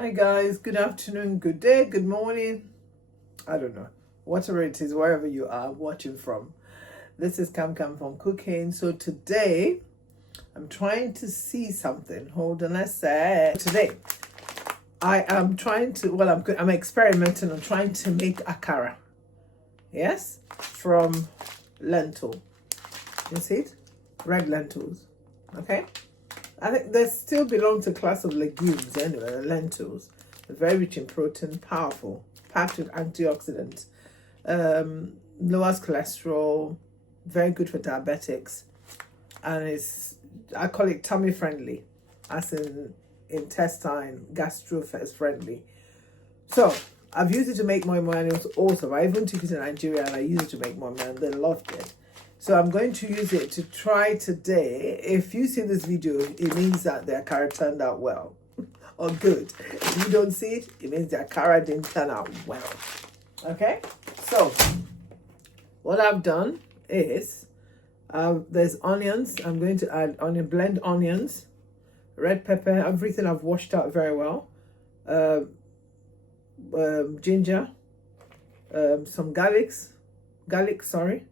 Hi guys, good afternoon, good day, good morning. I don't know, whatever it is, wherever you are watching from. This is Cam from Cooking. So today, I'm trying to see something. Hold on a sec. Today, I am trying to, I'm experimenting on trying to make Akara. Yes, from lentil. You see it? Red lentils. Okay. I think they still belong to class of legumes anyway, the lentils. They're very rich in protein, powerful, packed with antioxidants, lowers cholesterol, very good for diabetics, and I call it tummy friendly, as in intestine, gastro friendly. So I've used it to make moi moi and it was awesome. I even took it to Nigeria and I used it to make moi moi and they loved it. So I'm going to use it to try today. If you see this video, it means that the Akara turned out well or good. If you don't see it, it means the Akara didn't turn out well. Okay? So what I've done is there's onions. I'm going to add blend onions, red pepper, everything I've washed out very well. Ginger, some garlic, sorry.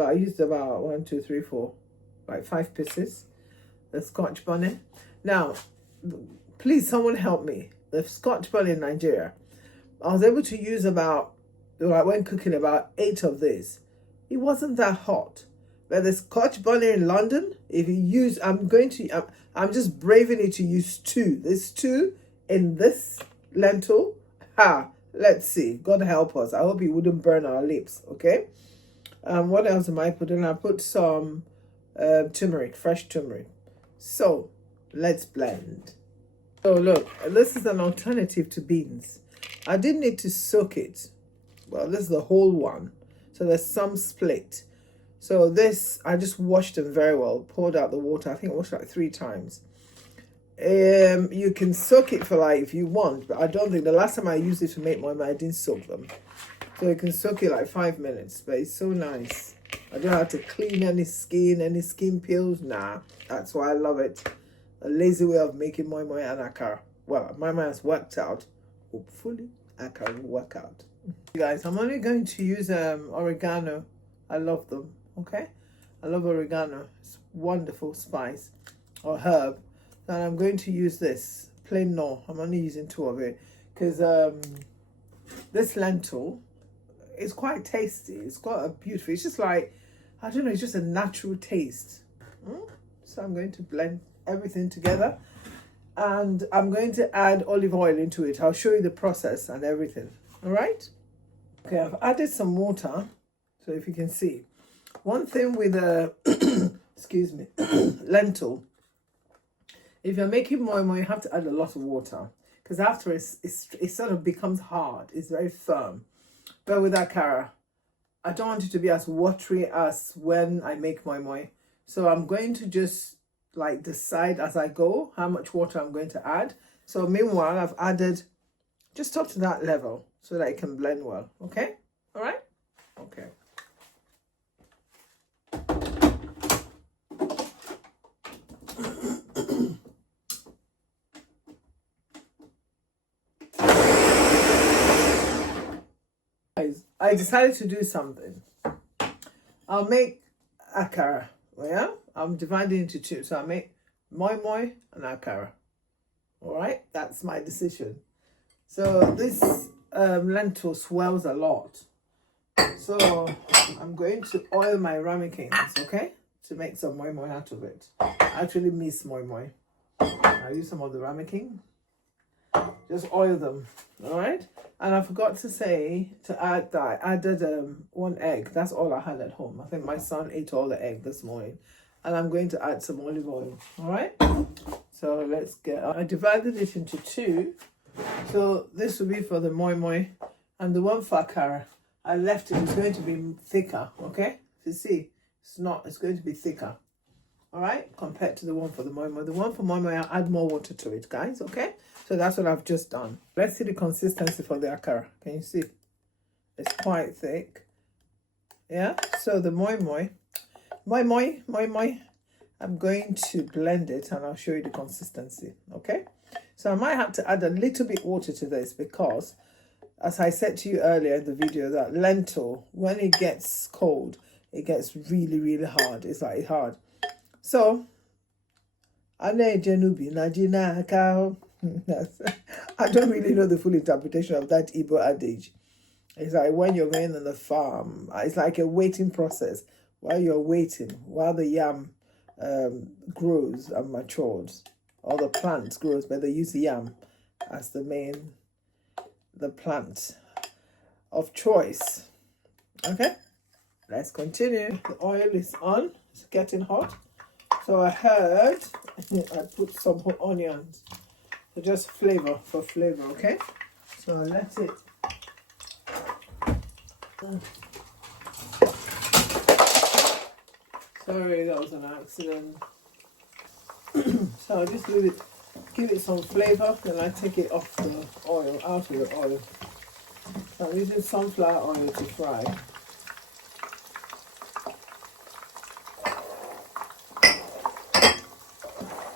I used about 1, 2, 3, 4, like 5 pieces. The scotch bonnet. Now, please, someone help me. The scotch bonnet in Nigeria, I was able to use about, like when cooking, about 8 of these. It wasn't that hot. But the scotch bonnet in London, if you use, I'm just braving it to use 2. There's 2 in this lentil. Let's see. God help us. I hope it wouldn't burn our lips. Okay. What else am I putting? I put some turmeric, fresh turmeric. So let's blend. So look, this is an alternative to beans. I didn't need to soak it. Well, this is the whole one. So there's some split. So this, I just washed them very well, poured out the water. I think I washed it like 3 times. You can soak it for like if you want, but I don't think the last time I used it to make moi moi, I didn't soak them. So you can soak it like 5 minutes, but it's so nice. I don't have to clean any skin peels. Nah, that's why I love it. A lazy way of making moi moi and Akara. Well, moi moi has worked out. Hopefully, Akara will work out. You guys, I'm only going to use oregano. I love them, okay? I love oregano. It's wonderful spice or herb. And I'm going to use this, plain knoor. I'm only using 2 of it because this lentil, it's quite tasty. It's got a beautiful, it's just like, I don't know, it's just a natural taste. So I'm going to blend everything together and I'm going to add olive oil into it. I'll show you the process and everything. All right. Okay, I've added some water. So if you can see, one thing with a, excuse me, lentil, if you're making moi moi, you have to add a lot of water because after it sort of becomes hard. It's very firm. But with Akara, I don't want it to be as watery as when I make moi moi. So I'm going to just like decide as I go how much water I'm going to add. So meanwhile, I've added just up to that level so that it can blend well. Okay? All right? Okay. I decided to do something. I'll make Akara. Yeah, I'm dividing into 2. So I make moi moi and Akara. All right, that's my decision. So this lentil swells a lot. So I'm going to oil my ramekins, okay, to make some moi moi out of it. I actually miss moi moi. I'll use some of the ramekin. Just oil them, all right? And I forgot to say to add that I added 1 egg. That's all I had at home. I think my son ate all the egg this morning. And I'm going to add some olive oil, all right? So let's I divided it into 2. So this will be for the moi moi. And the one for Akara, I left it. It's going to be thicker, okay? You see, it's going to be thicker. All right, compared to the one for the moi moi. The one for moi moi, I'll add more water to it, guys, okay? So that's what I've just done. Let's see the consistency for the Akara. Can you see? It's quite thick. Yeah, so the moi moi, I'm going to blend it and I'll show you the consistency, okay? So So I might have to add a little bit water to this because, as I said to you earlier in the video, that lentil, when it gets cold, it gets really, really hard. It's like hard. So, I don't really know the full interpretation of that Igbo adage. It's like when you're going on the farm, it's like a waiting process. While you're waiting, while the yam grows and matures, or the plant grows, but they use the yam as the plant of choice. Okay, let's continue. The oil is on, it's getting hot. So I heard I put some onions for just flavor, okay? So let it. Sorry, that was an accident. So I just give it some flavor, then I take it off the oil, out of the oil. So I'm using sunflower oil to fry.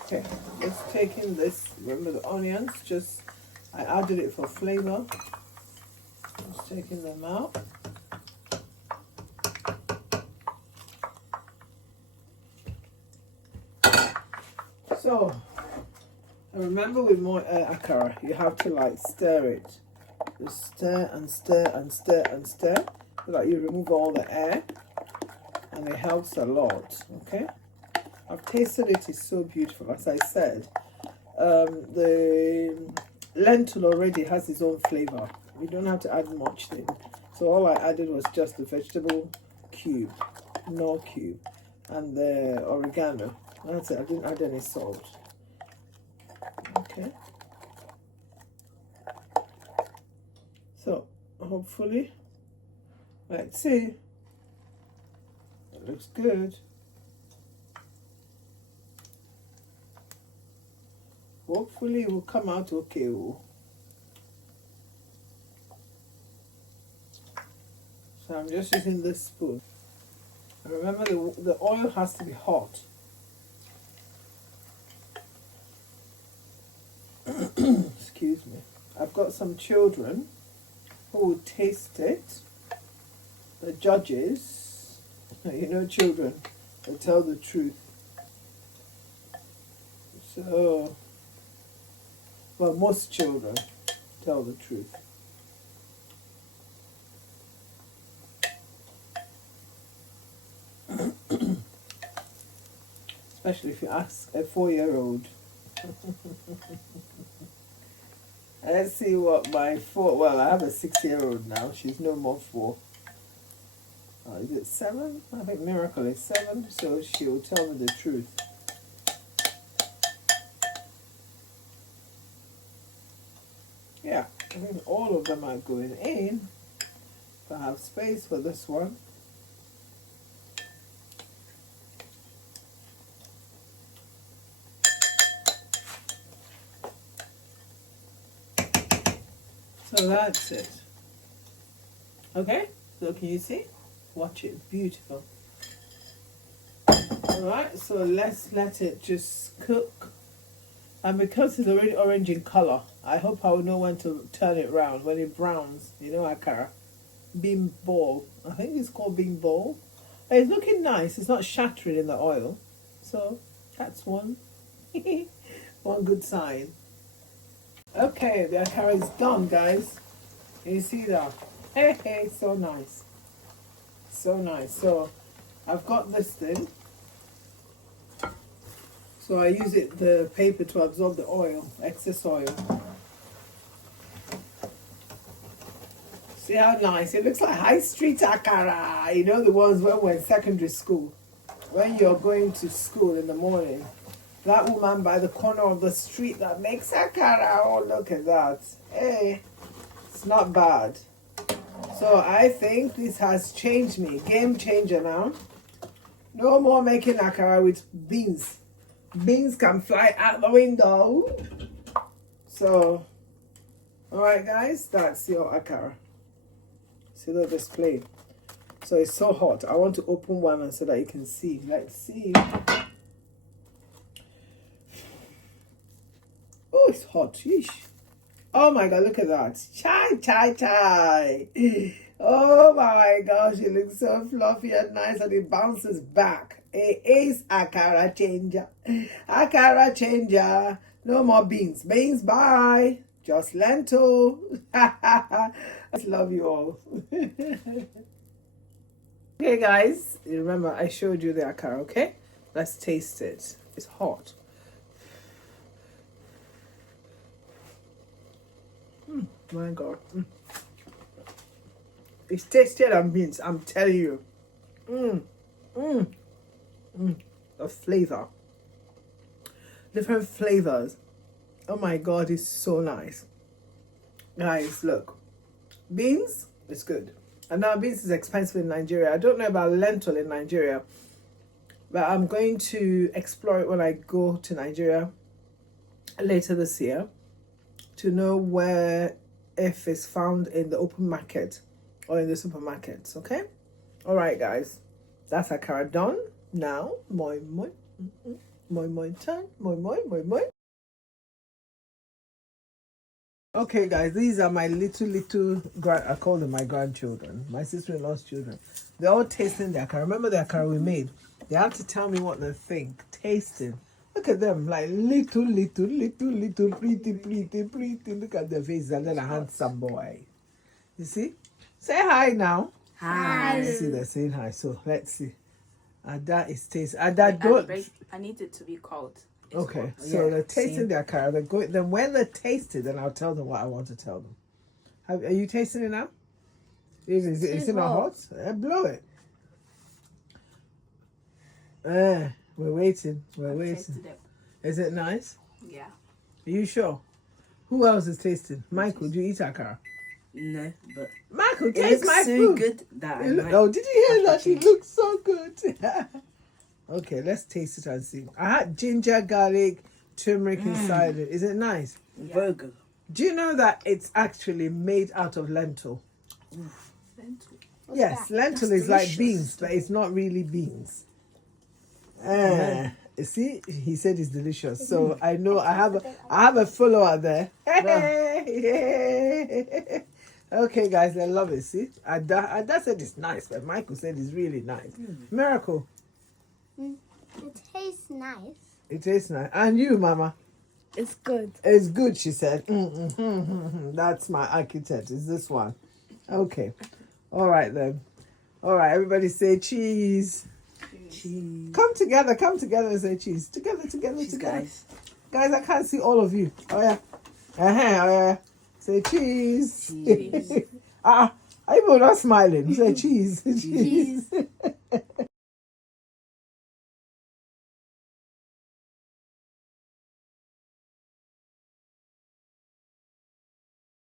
Okay, just taking this, remember the onions, I added it for flavor. Just taking them out. So, remember with more akara, you have to like stir it. Just stir and stir and stir and stir, so that you remove all the air, and it helps a lot, okay? I've tasted it, it's so beautiful. As I said, the lentil already has its own flavor. We don't have to add much thing. So all I added was just the vegetable cube, knoor cube, and the oregano. That's it, I didn't add any salt. Okay. So, hopefully, let's see. It looks good. Hopefully it will come out okay. So I'm just using this spoon. And remember the oil has to be hot. Excuse me. I've got some children who will taste it. The judges, you know, children, they tell the truth. So, well, most children tell the truth. Especially if you ask a 4-year-old. Let's see what my well, I have a 6-year-old now. She's no more 4. Is it 7? I think Miracle is 7, so she will tell me the truth. Yeah, I think all of them are going in. If I have space for this one. So that's it. Okay, so can you see? Watch it, beautiful. Alright, so let's let it just cook. And because it's already orange in color, I hope I will know when to turn it round. When it browns, you know, akara. Bean ball. I think it's called bean ball. It's looking nice. It's not shattering in the oil. So that's one. One good sign. Okay, the akara is done, guys. You see that? Hey, hey, so nice. So nice. So I've got this thing. So I use the paper to absorb the oil, excess oil. See how nice? It looks like high street akara. You know the ones when we're in secondary school. When you're going to school in the morning. That woman by the corner of the street that makes akara. Oh, look at that. Hey, it's not bad. So I think this has changed me. Game changer now. No more making akara with beans. Beans can fly out the window. So, alright guys, that's your akara. See the display. So it's so hot. I want to open one so that you can see. Let's see. Oh, it's hot. Yeesh. Oh my God, look at that. Chai, chai, chai. Oh my gosh, it looks so fluffy and nice and it bounces back. It is Akara changer. Akara changer. No more beans. Beans, bye. Just lentil. I love you all. Okay, guys. Remember, I showed you the Akara, okay? Let's taste it. It's hot. My God. It's tastier than beans, I'm telling you. The flavor. Different flavors. Oh my God, it's so nice. Guys, look. Beans, it's good. And now beans is expensive in Nigeria. I don't know about lentil in Nigeria. But I'm going to explore it when I go to Nigeria later this year. To know where, if it's found in the open market or in the supermarkets, okay? All right, guys. That's Akara done. Now, moi moi. Moi moi time. Moi moi, moi moi. Okay, guys, these are my little, I call them my grandchildren, my sister-in-law's children. They're all tasting the Akara. Remember the Akara we made? They have to tell me what they think. Tasting. Look at them, like little, pretty. Look at their faces, and then a handsome boy. You see? Say hi now. Hi. You see, they're saying hi. So let's see. Ada is tasting. Ada, don't. I need it to be cold. Okay, so they're tasting their Akara. They're going. Then when they taste it, then I'll tell them what I want to tell them. Are you tasting it now? Is it not hot? Blow it. We're waiting. We're waiting. Is it nice? Yeah. Are you sure? Who else is tasting? Michael, do you eat Akara? No, but Michael, it taste looks my so food. good that Did you hear that? It looks so good. Okay, let's taste it and see. I had ginger, garlic, turmeric inside it. Is it nice? Very good. Do you know that it's actually made out of lentil? Lentil. Yes, lentil is like beans, but it's not really beans. You see, he said it's delicious. So I know I have a follower there. Okay, guys, I love it. See, Ada said it's nice, but Michael said it's really nice. Miracle. It tastes nice. It tastes nice. And you, Mama? It's good. It's good, she said. That's my architect. Is this one? Okay. All right, then. All right, everybody say cheese. Cheese. Come together and say cheese. Together. Cheese, guys. Guys, I can't see all of you. Oh, yeah. Oh, yeah. Say cheese. Cheese. Are you not smiling? Say cheese. Cheese.